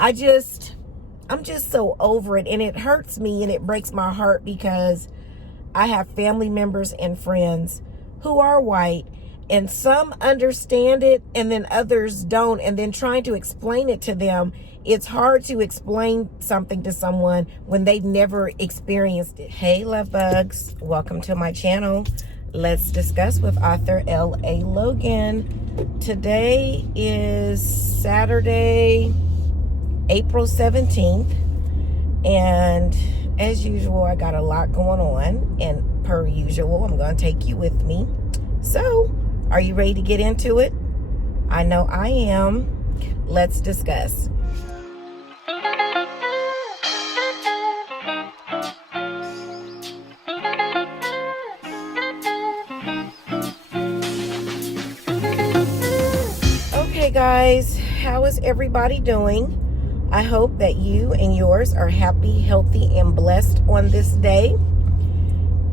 I'm just so over it, and it hurts me and it breaks my heart because I have family members and friends who are white, and some understand it and then others don't, and then trying to explain it to them, it's hard to explain something to someone when they've never experienced it. Hey, love bugs, welcome to my channel. Let's discuss with author L.A. Logan. Today is Saturday, April 17th, and as usual, I got a lot going on, and per usual, I'm going to take you with me. So, are you ready to get into it? I know I am. Let's discuss. Okay, guys, how is everybody doing? I hope that you and yours are happy, healthy, and blessed on this day.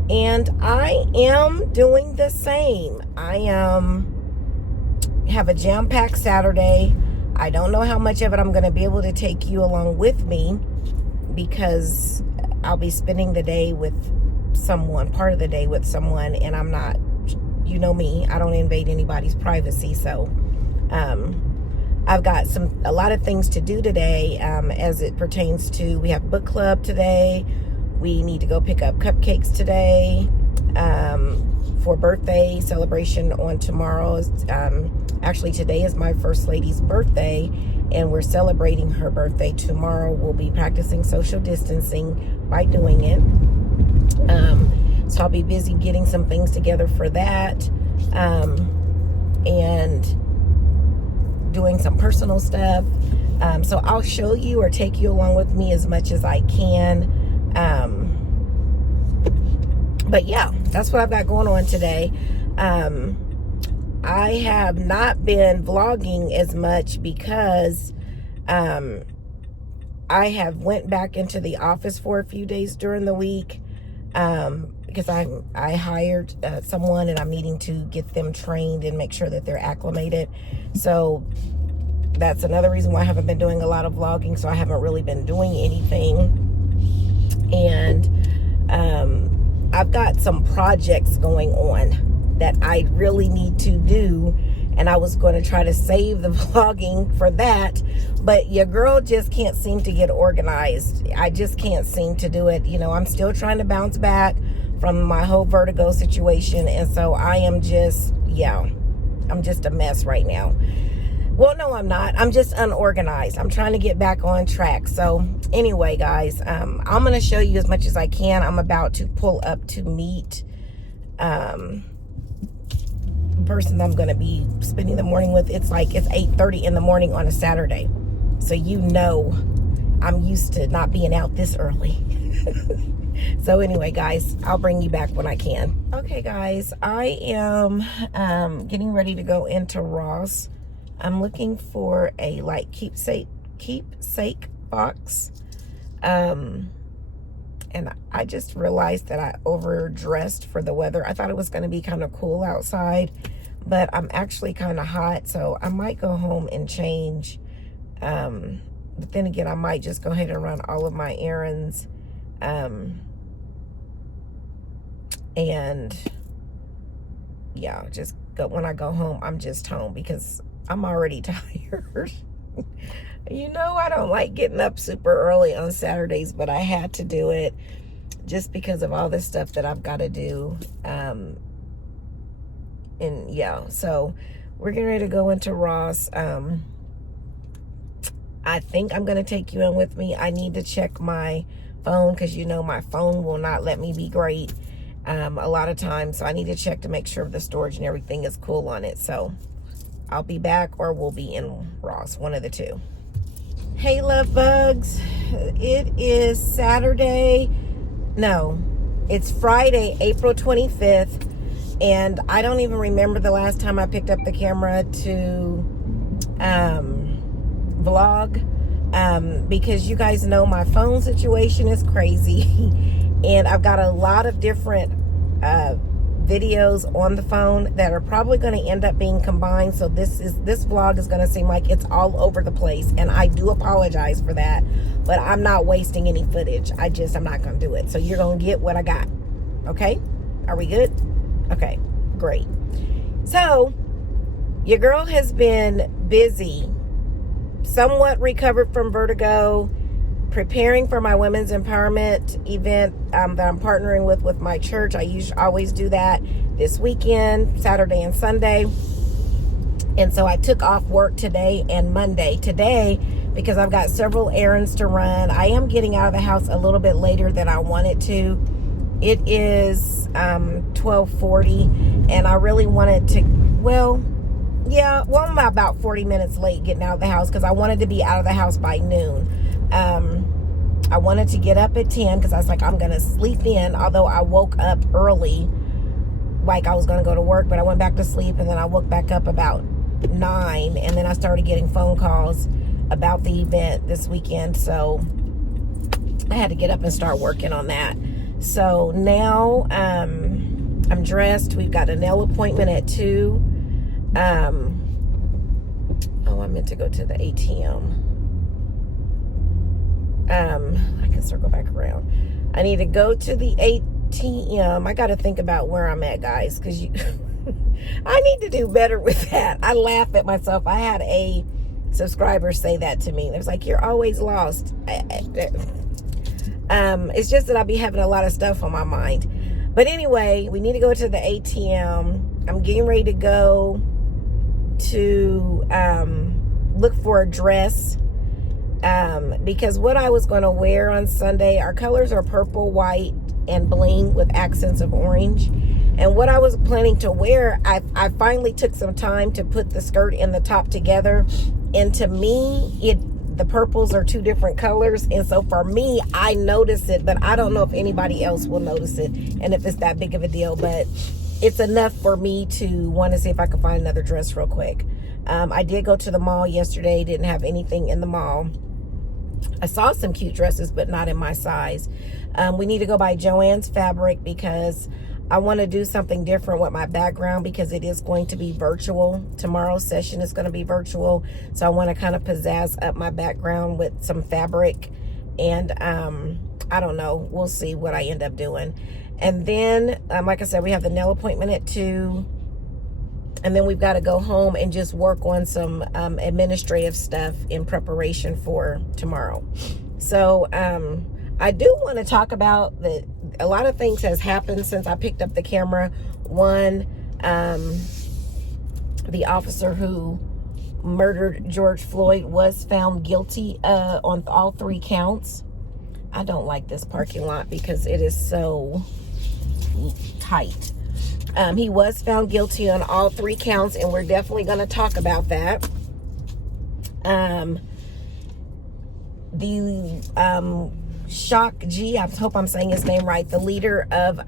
And I am doing the same. I have a jam-packed Saturday. I don't know how much of it I'm going to be able to take you along with me because I'll be spending the day with someone, part of the day with someone, and I'm not, you know me, I don't invade anybody's privacy. So I've got a lot of things to do today as it pertains to, we have book club today. We need to go pick up cupcakes today for birthday celebration on tomorrow. Actually, today is my first lady's birthday, and we're celebrating her birthday tomorrow. We'll be practicing social distancing by doing it. So I'll be busy getting some things together for that. And doing some personal stuff. So I'll show you or take you along with me as much as I can. But yeah, that's what I've got going on today. I have not been vlogging as much because I have went back into the office for a few days during the week because I hired someone, and I'm needing to get them trained and make sure that they're acclimated. So that's another reason why I haven't been doing a lot of vlogging. So I haven't really been doing anything. And I've got some projects going on that I really need to do, and I was going to try to save the vlogging for that, but your girl just can't seem to get organized. I just can't seem to do it. You know, I'm still trying to bounce back from my whole vertigo situation, and so I am just, I'm just a mess right now. Well, no, I'm not. I'm just unorganized. I'm trying to get back on track. So anyway, guys, I'm going to show you as much as I can. I'm about to pull up to meet person I'm going to be spending the morning with. It's 8:30 in the morning on a Saturday. So you know I'm used to not being out this early. So anyway, guys, I'll bring you back when I can. Okay, guys, I am getting ready to go into Ross. I'm looking for a keepsake box. And I just realized that I overdressed for the weather. I thought it was going to be kind of cool outside, but I'm actually kind of hot, so I might go home and change. But then again, I might just go ahead and run all of my errands. And yeah, just go, when I go home, I'm just home because I'm already tired. You know, I don't like getting up super early on Saturdays, but I had to do it just because of all this stuff that I've got to do. And yeah, so we're getting ready to go into Ross. I think I'm going to take you in with me. I need to check my phone because, you know, my phone will not let me be great a lot of times. So I need to check to make sure the storage and everything is cool on it. So I'll be back, or we'll be in Ross, one of the two. Hey, love bugs. It is Saturday. No, it's Friday, April 25th. And I don't even remember the last time I picked up the camera to vlog. Because you guys know my phone situation is crazy. And I've got a lot of different videos on the phone that are probably going to end up being combined. So this vlog is going to seem like it's all over the place, and I do apologize for that, but I'm not wasting any footage. I'm not going to do it. So you're going to get what I got. Okay? Are we good? Okay, great. So your girl has been busy, somewhat recovered from vertigo, preparing for my women's empowerment event that I'm partnering with my church. I always do that this weekend, Saturday and Sunday. And so I took off work today and Monday. Today, because I've got several errands to run, I am getting out of the house a little bit later than I wanted to. It is 12:40, and I really wanted to, I'm about 40 minutes late getting out of the house because I wanted to be out of the house by noon. I wanted to get up at 10 because I was like, I'm going to sleep in, although I woke up early, like I was going to go to work, but I went back to sleep, and then I woke back up about 9, and then I started getting phone calls about the event this weekend, so I had to get up and start working on that. So now I'm dressed. We've got a nail appointment at 2. I meant to go to the ATM. I can circle back around. I need to go to the ATM. I got to think about where I'm at, guys, because I need to do better with that. I laugh at myself. I had a subscriber say that to me. It was like, you're always lost. It's just that I'll be having a lot of stuff on my mind. But anyway, we need to go to the ATM. I'm getting ready to go to look for a dress. Because what I was going to wear on Sunday, our colors are purple, white, and bling with accents of orange. And what I was planning to wear, I finally took some time to put the skirt and the top together. And to me, the purples are 2 different colors. And so for me, I notice it, but I don't know if anybody else will notice it and if it's that big of a deal. But it's enough for me to want to see if I can find another dress real quick. I did go to the mall yesterday, didn't have anything in the mall. I saw some cute dresses, but not in my size. We need to go buy Joann's fabric because I want to do something different with my background because it is going to be virtual. Tomorrow's session is going to be virtual. So I want to kind of pizzazz up my background with some fabric. And I don't know. We'll see what I end up doing. And then, like I said, we have the nail appointment at 2. And then we've got to go home and just work on some administrative stuff in preparation for tomorrow. So I do want to talk about a lot of things has happened since I picked up the camera. One, the officer who murdered George Floyd was found guilty on all 3 counts. I don't like this parking lot because it is so tight. He was found guilty on all 3 counts, and we're definitely going to talk about that. The Shock G, I hope I'm saying his name right, the leader of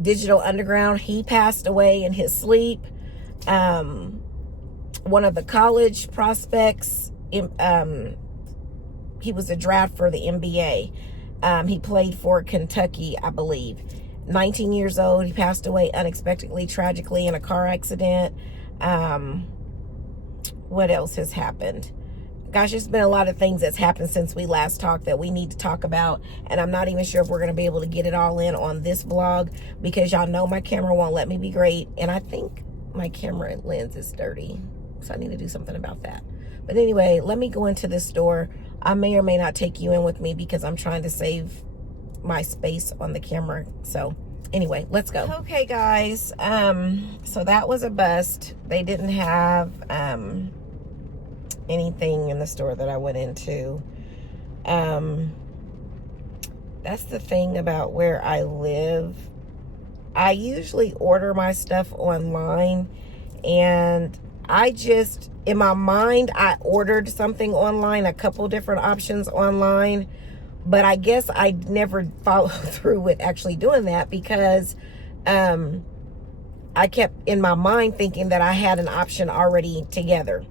Digital Underground, he passed away in his sleep. One of the college prospects, he was a draft for the NBA. He played for Kentucky, I believe. 19 years old. He passed away unexpectedly, tragically in a car accident. What else has happened? Gosh, there's been a lot of things that's happened since we last talked that we need to talk about. And I'm not even sure if we're going to be able to get it all in on this vlog because y'all know my camera won't let me be great. And I think my camera lens is dirty. So I need to do something about that. But anyway, let me go into this store. I may or may not take you in with me because I'm trying to save my space on the camera. So anyway, let's go. Okay, guys. So that was a bust. They didn't have anything in the store that I went into. That's the thing about where I live. I usually order my stuff online, and I just, in my mind, I ordered something online, a couple different options online, but I guess I never followed through with actually doing that because I kept in my mind thinking that I had an option already together.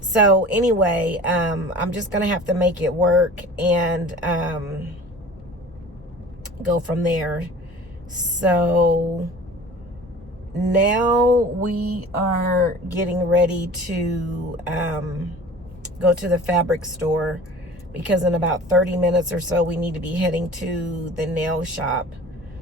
So anyway, I'm just going to have to make it work and go from there. So now we are getting ready to go to the fabric store, because in about 30 minutes or so we need to be heading to the nail shop.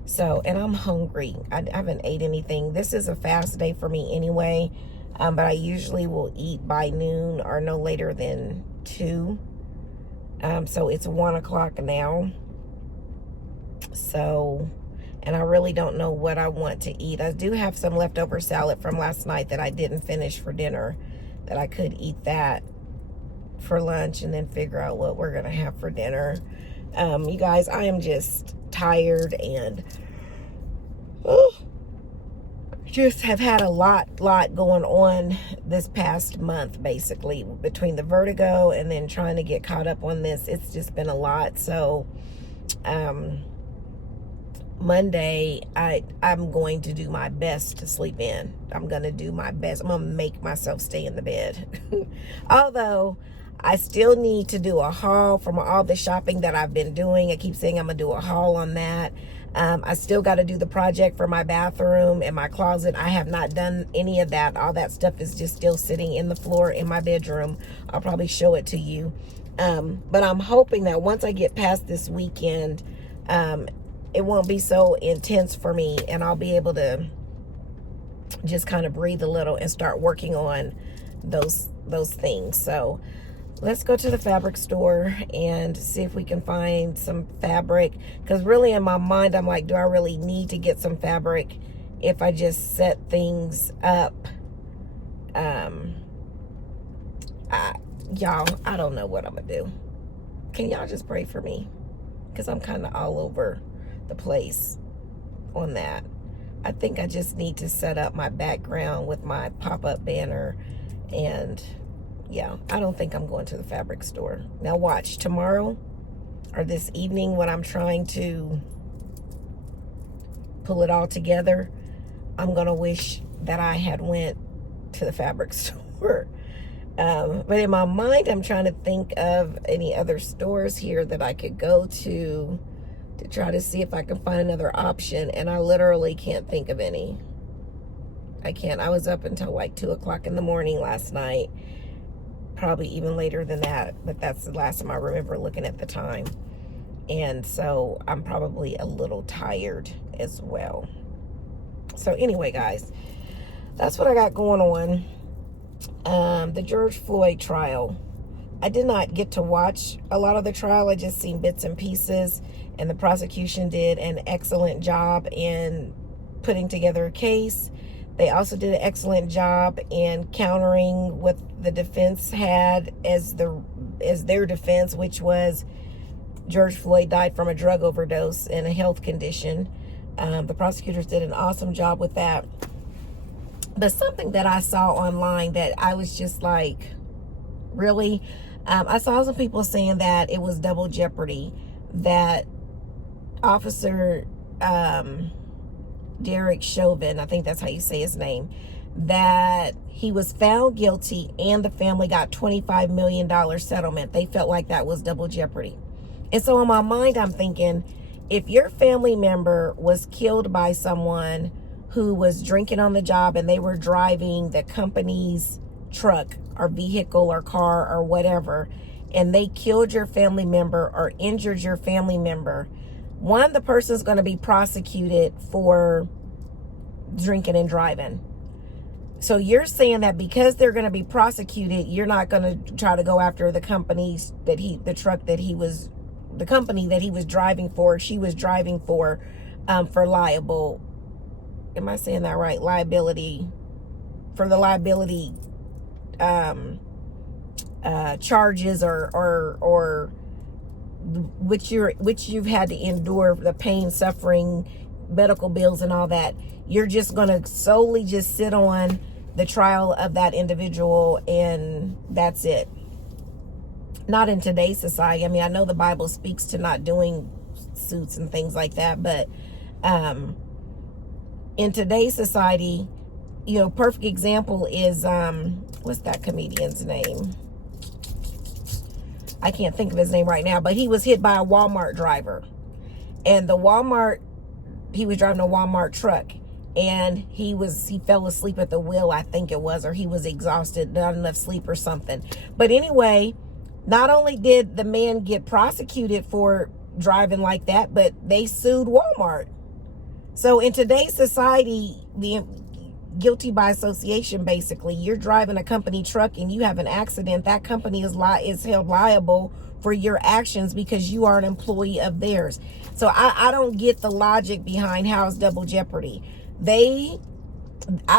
So, and I'm hungry. I haven't ate anything. This is a fast day for me anyway, but I usually will eat by noon or no later than 2. So it's 1 o'clock now. So, and I really don't know what I want to eat. I do have some leftover salad from last night that I didn't finish for dinner, that I could eat that for lunch and then figure out what we're gonna have for dinner. You guys, I am just tired and just have had a lot going on this past month, basically, between the vertigo and then trying to get caught up on this. It's just been a lot. So Monday, I'm going to do my best to sleep in. I'm going to do my best. I'm going to make myself stay in the bed. Although I still need to do a haul from all the shopping that I've been doing. I keep saying I'm going to do a haul on that. I still got to do the project for my bathroom and my closet. I have not done any of that. All that stuff is just still sitting in the floor in my bedroom. I'll probably show it to you. But I'm hoping that once I get past this weekend, it won't be so intense for me, and I'll be able to just kind of breathe a little and start working on those things. So let's go to the fabric store and see if we can find some fabric, because really in my mind I'm like, do I really need to get some fabric if I just set things up? Y'all, I don't know what I'm gonna do. Can y'all just pray for me, because I'm kind of all over the place on that. I think I just need to set up my background with my pop-up banner, and yeah, I don't think I'm going to the fabric store. Now watch, tomorrow or this evening when I'm trying to pull it all together, I'm gonna wish that I had went to the fabric store. But in my mind, I'm trying to think of any other stores here that I could go to try to see if I can find another option, and I literally can't think of any. I can't. I was up until like 2 o'clock in the morning last night, probably even later than that, but that's the last time I remember looking at the time. And so I'm probably a little tired as well. So anyway, guys, that's what I got going on. The George Floyd trial. I did not get to watch a lot of the trial. I just seen bits and pieces, and the prosecution did an excellent job in putting together a case. They also did an excellent job in countering what the defense had as their defense, which was George Floyd died from a drug overdose and a health condition. The prosecutors did an awesome job with that. But something that I saw online that I was just like, really? I saw some people saying that it was double jeopardy, that Officer Derek Chauvin, I think that's how you say his name, that he was found guilty and the family got $25 million settlement. They felt like that was double jeopardy. And so in my mind, I'm thinking, if your family member was killed by someone who was drinking on the job and they were driving the company's truck or vehicle or car or whatever, and they killed your family member or injured your family member, one, the person's going to be prosecuted for drinking and driving. So you're saying that because they're going to be prosecuted, you're not going to try to go after the companies that the company that he was driving for, she was driving for liable, am I saying that right? Liability, for the liability charges or which you've had to endure, the pain, suffering, medical bills and all that. You're just going to solely just sit on the trial of that individual and that's it. Not in today's society. I mean, I know the Bible speaks to not doing suits and things like that, but in today's society, you know, perfect example is what's that comedian's name? I can't think of his name right now, but he was hit by a Walmart driver, and the Walmart he was driving a Walmart truck, and he fell asleep at the wheel, I think it was, or he was exhausted, not enough sleep or something. But anyway, not only did the man get prosecuted for driving like that, but they sued Walmart. So in today's society, the guilty by association, basically, you're driving a company truck and you have an accident, that company is held liable for your actions because you are an employee of theirs. So I don't get the logic behind how it's double jeopardy. I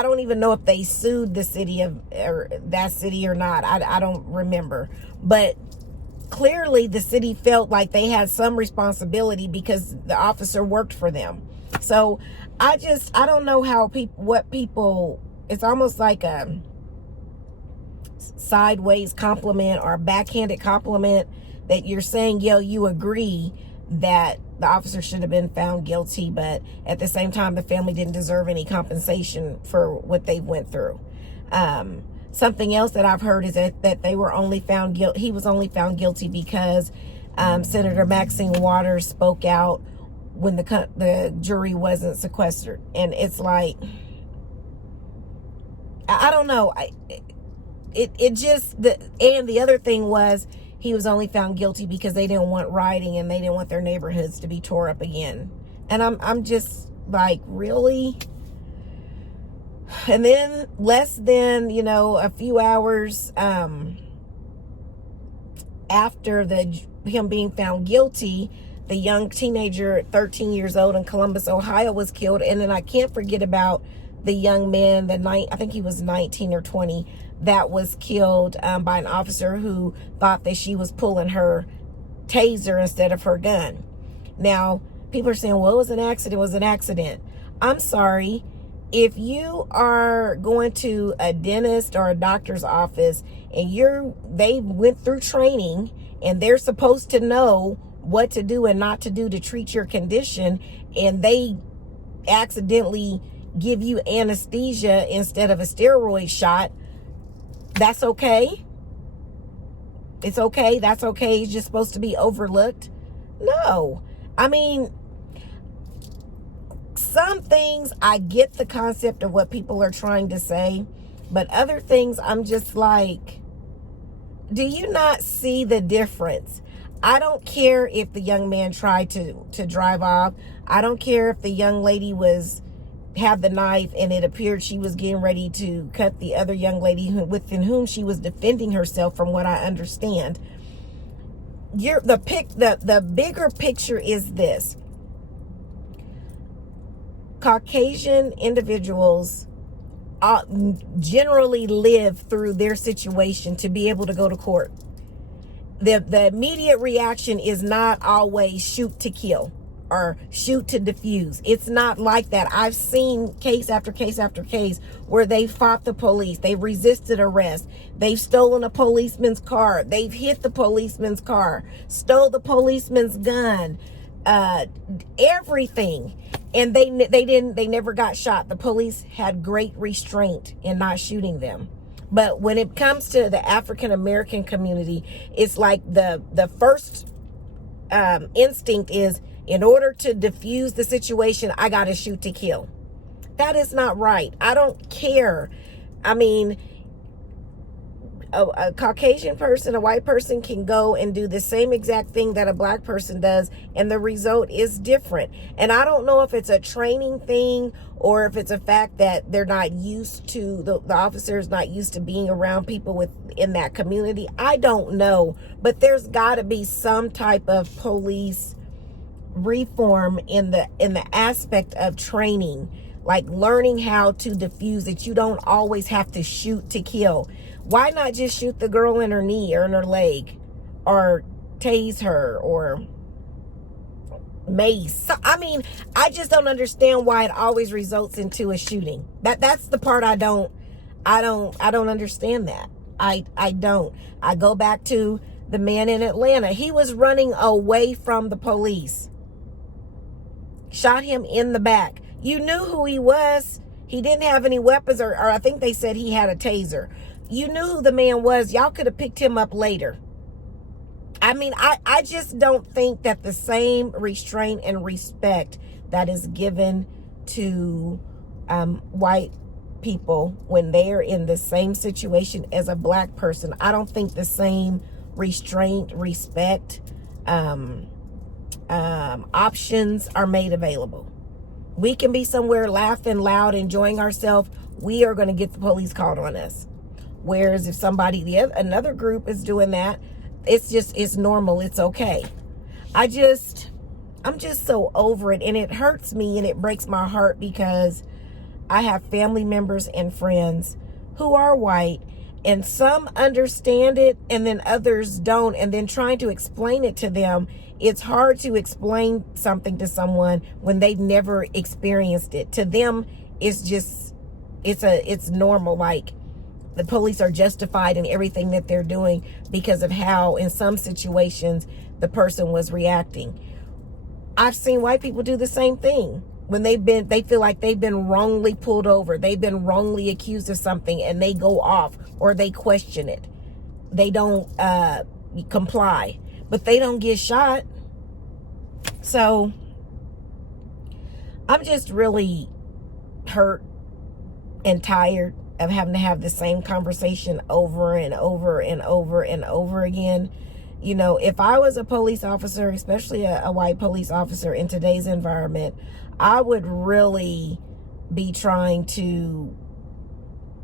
don't even know if they sued the city or that city or not. I don't remember. But clearly the city felt like they had some responsibility because the officer worked for them. So I don't know how people, it's almost like a sideways compliment or a backhanded compliment that you're saying, yo, you agree that the officer should have been found guilty, but at the same time, the family didn't deserve any compensation for what they went through. Something else that I've heard is that they were only found guilty. He was only found guilty because Senator Maxine Waters spoke out when the jury wasn't sequestered. And it's like, I don't know. And the other thing was, he was only found guilty because they didn't want rioting and they didn't want their neighborhoods to be tore up again. And I'm just like, really? And then less than, a few hours after him being found guilty, the young teenager, 13 years old in Columbus, Ohio, was killed. And then I can't forget about the young man, I think he was 19 or 20, that was killed by an officer who thought that she was pulling her taser instead of her gun. Now, people are saying, well, it was an accident. It was an accident. I'm sorry. If you are going to a dentist or a doctor's office and they went through training and they're supposed to know what to do and not to do to treat your condition, and they accidentally give you anesthesia instead of a steroid shot, that's okay? It's okay? That's okay? It's just supposed to be overlooked? No. I mean, some things I get the concept of what people are trying to say, but other things I'm just like, do you not see the difference? I don't care if the young man tried to drive off. I don't care if the young lady had the knife and it appeared she was getting ready to cut the other young lady within whom she was defending herself, from what I understand. The bigger picture is this. Caucasian individuals generally live through their situation to be able to go to court. The immediate reaction is not always shoot to kill or shoot to defuse. It's not like that. I've seen case after case after case where they fought the police. They've resisted arrest. They've stolen a policeman's car. They've hit the policeman's car, stole the policeman's gun, everything. And they never got shot. The police had great restraint in not shooting them. But when it comes to the African American community, it's like the first instinct is, in order to diffuse the situation, I got to shoot to kill. That is not right. I don't care. I mean, a Caucasian person, a white person can go and do the same exact thing that a black person does, and the result is different. And I don't know if it's a training thing or if it's a fact that they're not used to, the officer's not used to being around people in that community. I don't know. But there's got to be some type of police reform in the aspect of training, like learning how to defuse it. You don't always have to shoot to kill. Why not just shoot the girl in her knee or in her leg, or tase her, or mace? So, I mean, I just don't understand why it always results into a shooting. That's the part I don't understand that. I don't. I go back to the man in Atlanta. He was running away from the police. Shot him in the back. You knew who he was. He didn't have any weapons, or I think they said he had a taser. You knew who the man was. Y'all could have picked him up later. I mean, I just don't think that the same restraint and respect that is given to white people when they are in the same situation as a black person. I don't think the same restraint, respect, options are made available. We can be somewhere laughing loud, enjoying ourselves. We are going to get the police called on us. Whereas if another group is doing that, it's normal. It's okay. I'm just so over it, and it hurts me and it breaks my heart because I have family members and friends who are white, and some understand it and then others don't. And then trying to explain it to them, it's hard to explain something to someone when they've never experienced it. To them, it's normal. Like, the police are justified in everything that they're doing because of how, in some situations, the person was reacting. I've seen white people do the same thing when they feel like they've been wrongly pulled over, they've been wrongly accused of something, and they go off or they question it. They don't comply, but they don't get shot. So I'm just really hurt and tired of having to have the same conversation over and over and over and over again. You know, if I was a police officer, especially a white police officer in today's environment, I would really be trying to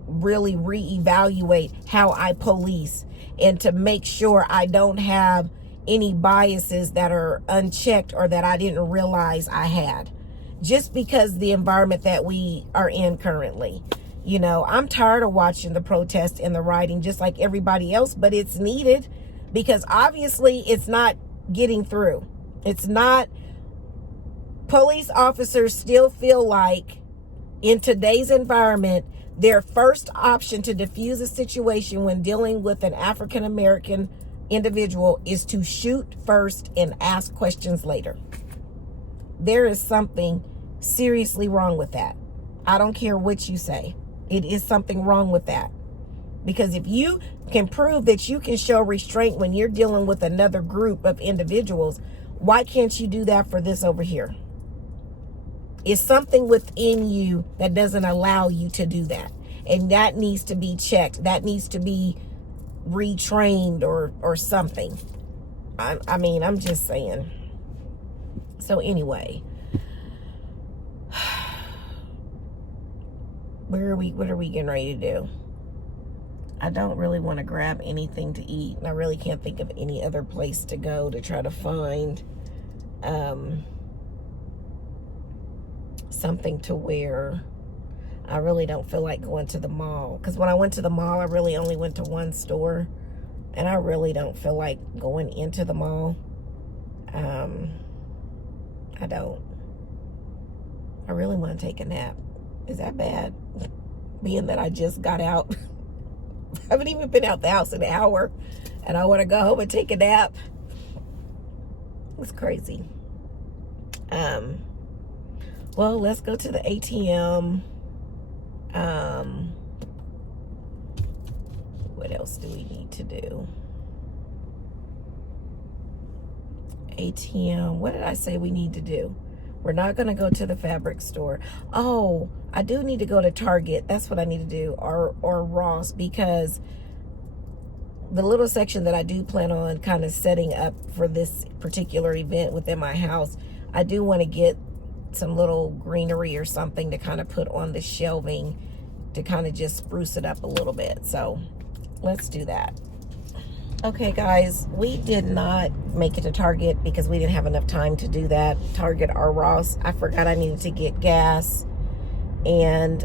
really reevaluate how I police, and to make sure I don't have any biases that are unchecked or that I didn't realize I had, just because the environment that we are in currently. You know, I'm tired of watching the protest and the rioting just like everybody else, but it's needed because obviously it's not getting through. It's not. Police officers still feel like in today's environment, their first option to diffuse a situation when dealing with an African American individual is to shoot first and ask questions later. There is something seriously wrong with that. I don't care what you say. It is something wrong with that. Because if you can prove that you can show restraint when you're dealing with another group of individuals, why can't you do that for this over here? It's something within you that doesn't allow you to do that. And that needs to be checked. That needs to be retrained or something. I mean, I'm just saying. So anyway, what are we getting ready to do? I don't really want to grab anything to eat. And I really can't think of any other place to go to try to find something to wear. I really don't feel like going to the mall. Because when I went to the mall, I really only went to one store. And I really don't feel like going into the mall. I don't. I really want to take a nap. Is that bad? Being that I just got out. I haven't even been out the house in an hour. And I want to go home and take a nap. It's crazy. Well, let's go to the ATM. What else do we need to do? ATM. What did I say we need to do? We're not going to go to the fabric store. Oh, I do need to go to Target. That's what I need to do. Or Ross, because the little section that I do plan on kind of setting up for this particular event within my house, I do want to get some little greenery or something to kind of put on the shelving to kind of just spruce it up a little bit. So let's do that. Okay, guys, we did not make it to Target because we didn't have enough time to do that. Target or Ross. I forgot I needed to get gas, and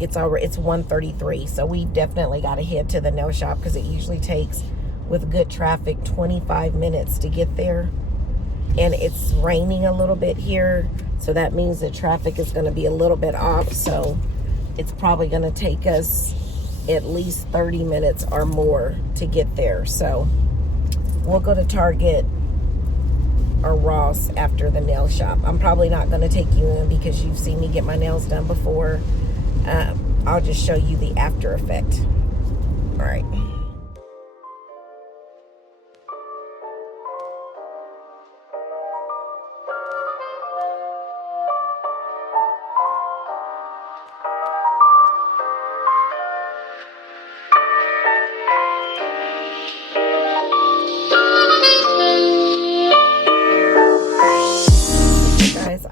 it's 1:33, so we definitely got to head to the nail shop because it usually takes, with good traffic, 25 minutes to get there. And it's raining a little bit here, so that means that traffic is going to be a little bit off. So it's probably going to take us at least 30 minutes or more to get there. So we'll go to Target or Ross after the nail shop. I'm probably not going to take you in because you've seen me get my nails done before. I'll just show you the after effect. All right.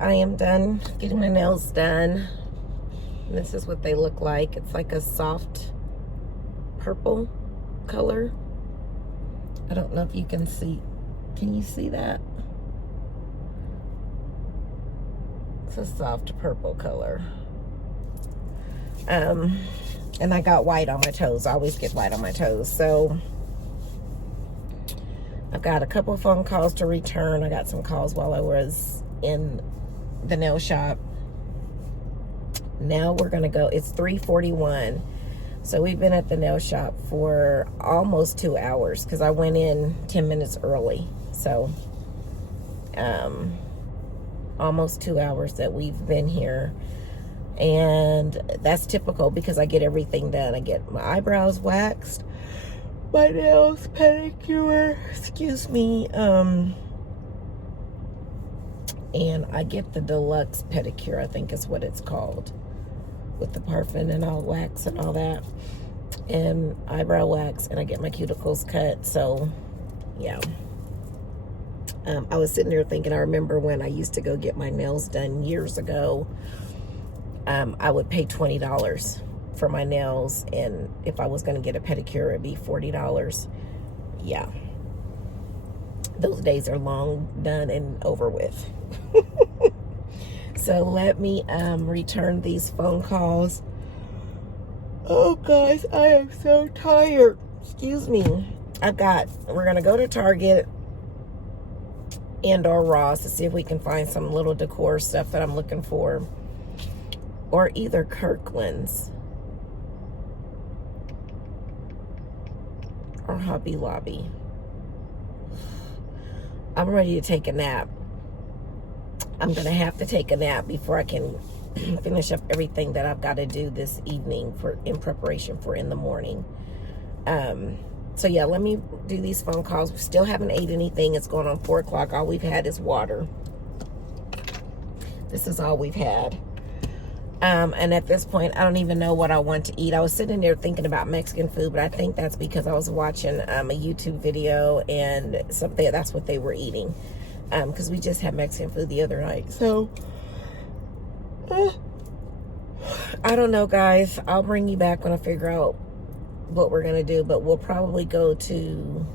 I am done getting my nails done. And this is what they look like. It's like a soft purple color. I don't know if you can see. Can you see that? It's a soft purple color. And I got white on my toes. I always get white on my toes. So I've got a couple phone calls to return. I got some calls while I was in the nail shop. Now we're gonna go. It's 3:41. So we've been at the nail shop for almost 2 hours because I went in 10 minutes early. So almost 2 hours that we've been here. And that's typical because I get everything done. I get my eyebrows waxed, my nails pedicure, excuse me, and I get the deluxe pedicure, I think is what it's called, with the parfum and all wax and all that, and eyebrow wax, and I get my cuticles cut. So yeah, I was sitting there thinking, I remember when I used to go get my nails done years ago. I would pay $20 for my nails, and if I was going to get a pedicure, it'd be $40. Yeah, those days are long done and over with. So let me return these phone calls. Oh guys, I am so tired. Excuse me. We're gonna go to Target and or Ross to see if we can find some little decor stuff that I'm looking for, or either Kirkland's or Hobby Lobby. I'm ready to take a nap. I'm gonna have to take a nap before I can finish up everything that I've got to do this evening in preparation for in the morning. So yeah, let me do these phone calls. We still haven't ate anything. It's going on 4 o'clock. All we've had is water. This is all we've had. And at this point, I don't even know what I want to eat. I was sitting there thinking about Mexican food, but I think that's because I was watching a YouTube video and that's what they were eating. Because we just had Mexican food the other night. So, I don't know, guys. I'll bring you back when I figure out what we're going to do. But we'll probably go to...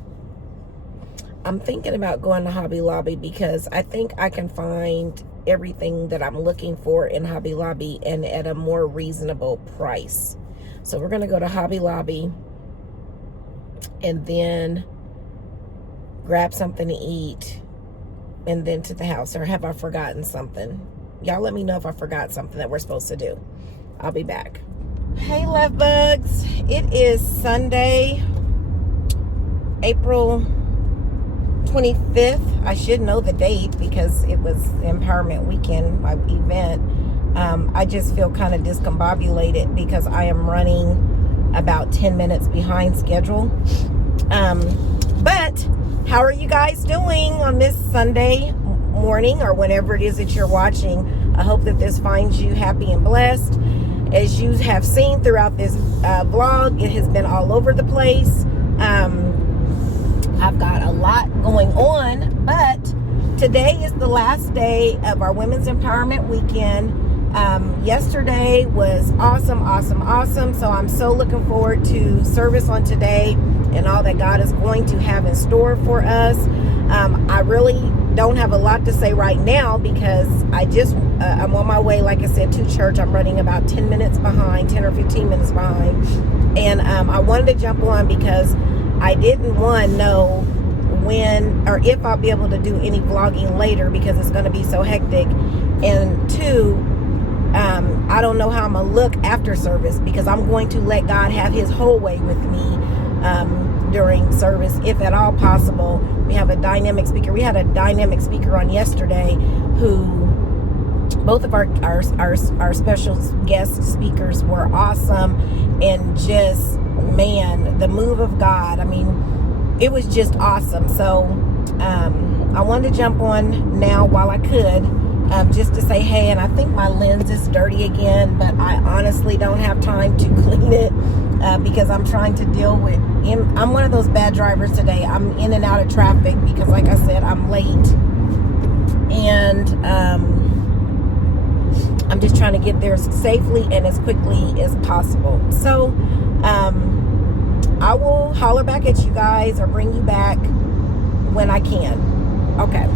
I'm thinking about going to Hobby Lobby because I think I can find everything that I'm looking for in Hobby Lobby and at a more reasonable price. So we're going to go to Hobby Lobby and then grab something to eat and then to the house. Or have I forgotten something? Y'all let me know if I forgot something that we're supposed to do. I'll be back. Hey, love bugs. It is Sunday, April 25th. I should know the date because it was Empowerment Weekend, my event. I just feel kind of discombobulated because I am running about 10 minutes behind schedule. But how are you guys doing on this Sunday morning or whenever it is that you're watching? I hope that this finds you happy and blessed. As you have seen throughout this vlog, it has been all over the place. I've got a lot going on, but today is the last day of our Women's Empowerment Weekend. Yesterday was awesome. So I'm so looking forward to service on today and all that God is going to have in store for us. I really don't have a lot to say right now because I'm on my way, like I said, to church. I'm running about 10 minutes behind, 10 or 15 minutes behind. And I wanted to jump on because I didn't, one, know when or if I'll be able to do any vlogging later because it's going to be so hectic. And two, I don't know how I'm going to look after service because I'm going to let God have his whole way with me during service, if at all possible. We have a dynamic speaker. We had a dynamic speaker on yesterday who, both of our special guest speakers were awesome, and just, man, the move of God, I mean, it was just awesome. So I wanted to jump on now while I could, just to say hey. And I think my lens is dirty again, but I honestly don't have time to clean it because I'm trying to deal with, I'm one of those bad drivers today. I'm in and out of traffic because, like I said, I'm late. And I'm just trying to get there safely and as quickly as possible. So I will holler back at you guys or bring you back when I can. Okay.